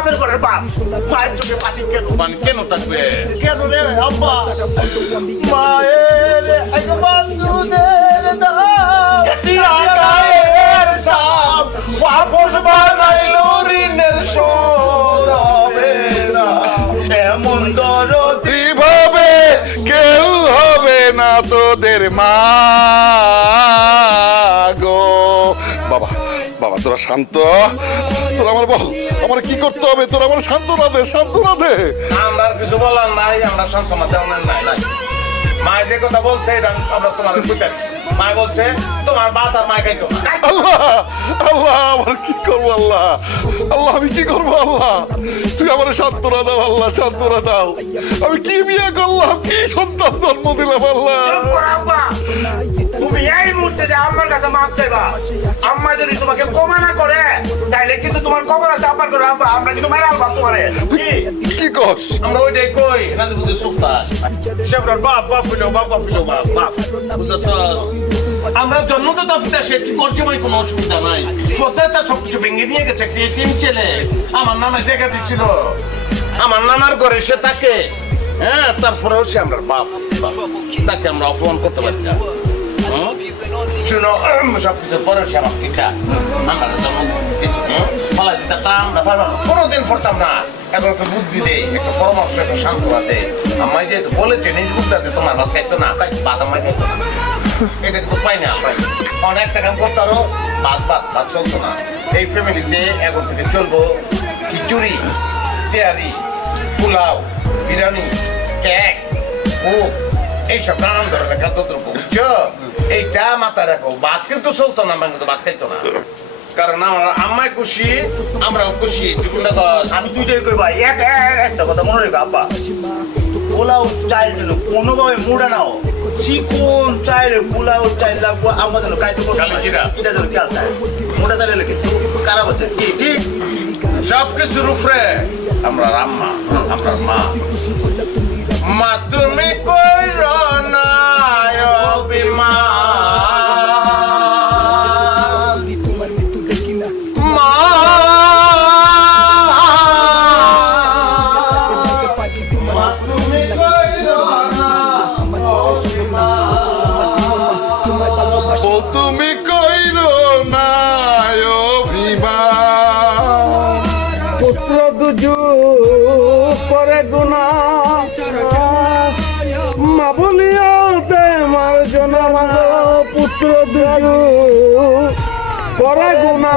বাপের ঘরের বাপ মায়ের চোখে পাতি কেন মানে কেন থাকবে? কেন রে আব্বা মায়ের এক বন্ধুদের দাম গায়ের সাপ বাপস বানাইলো ঋণের শোধ হবে না এমন দরদ ভাবে কেউ হবে না তোদের মা গো। বাবা বাবা তোরা শান্ত, তোরা আমার বল আমার কি করতে হবে, তোরা আমার সান্ত্বনা দে, সান্ত্বনা দে। আমরা আর কিছু বলার নাই, আমরা সান্ত্বনা দেওয়ার নাই। মায় যে কথা বলছে এটা আমরা তোমাদের বুঝাচ্ছি। মায় বলছে তোমার বাত আর মায় খাইতো না। আল্লাহ আল্লাহ আমার কি করবো আল্লাহ, আল্লাহ আমি কি করবো আল্লাহ, তুই আমার সান্ত্বনা দাও আল্লাহ, সান্ত্বনা দাও। আমি কি বিয়ে করলাম, কি সন্তান জন্ম দিলাম আল্লাহ। চুপ করো আব্বা তুমি এই মুহূর্তে যে আম্মার কাছে মাপ চাইবা আম্মা যদি তোমাকে ক্ষমা না করে তাইলে কিন্তু তোমার খবর আছে আব্বার করে আব্বা আমরা কিন্তু মেরে আলবাম তোমারে কি কস? আমরা ওইটাই কই নালে বুঝে সুপ্তা সেবরার বাপ বাপ হইলো বাপ বাপ হইলো বাপ বাপ বুঝছো? আমরা জন্ম তো তাফতে সেটি করছে ভাই, কোনো অসুবিধা নাই। সত্যতা সবকিছু ভেঙে নিয়ে গেছে একটা এতিম ছেলে। আমার নানা জায়গা দিচ্ছিল, আমার নানার ঘরে সে থাকে, হ্যাঁ তারপরেও সে আমরা বাপ তাকে আমরা অপমান করতে পারি না। শুনো সবকিছুর পরে সে আমার পিতা আমার জন্ম ফলা দিতাম না, কোনোদিন পড়তাম না। এখন একটা বুদ্ধি দেয়, একটা পরামর্শ, একটা সান্ত্বনা দেয়। আমায় যে বলেছে নিজ বুদ্ধাতে তোমার ভাত খাইতো না, ভাত আমায় খাইতো না, এটা কিন্তু পাই না। অনেকটা কাম করতে আরো ভাত ভাত ভাত চলতো না। এই ফ্যামিলিতে এখন থেকে চলবো খিচুড়ি, তেয়ারি, পোলাও, বিরিয়ানি, কেক, ভোগ, এইসব নানান ধরনের খাদ্যদ্রব্য, বুঝছো? এইটা মাথায় রাখো। ভাত কিন্তু চলতো না, কিন্তু ভাত খাইতো না। কারণ আমার আম্মাই খুশি, আমরাও খুশি। আমি দুইটাই কই ভাই একটা কথা মনে রেখো আব্বা পোলাও চাইল যেন কোনোভাবে মুড়া নাও চিকন চাইলে পোলাও চাইল লাগবো আম্মা যেন কাইতে কালোজিরা। এটা যেন খেয়াল থাকে মোটা চাইলে কিন্তু খারাপ হচ্ছে কি ঠিক সবকিছুর উপরে আমরা আম্মা, আমরা মা। মা তুমি কই না অভিমান, মা তুমি কই না অভিমান, ও তুমি কইরো না অভিমান, পুত্র দুজু করে গুণা মা বলিয়া দে মার জনা পুত্র দুজু করে গুণা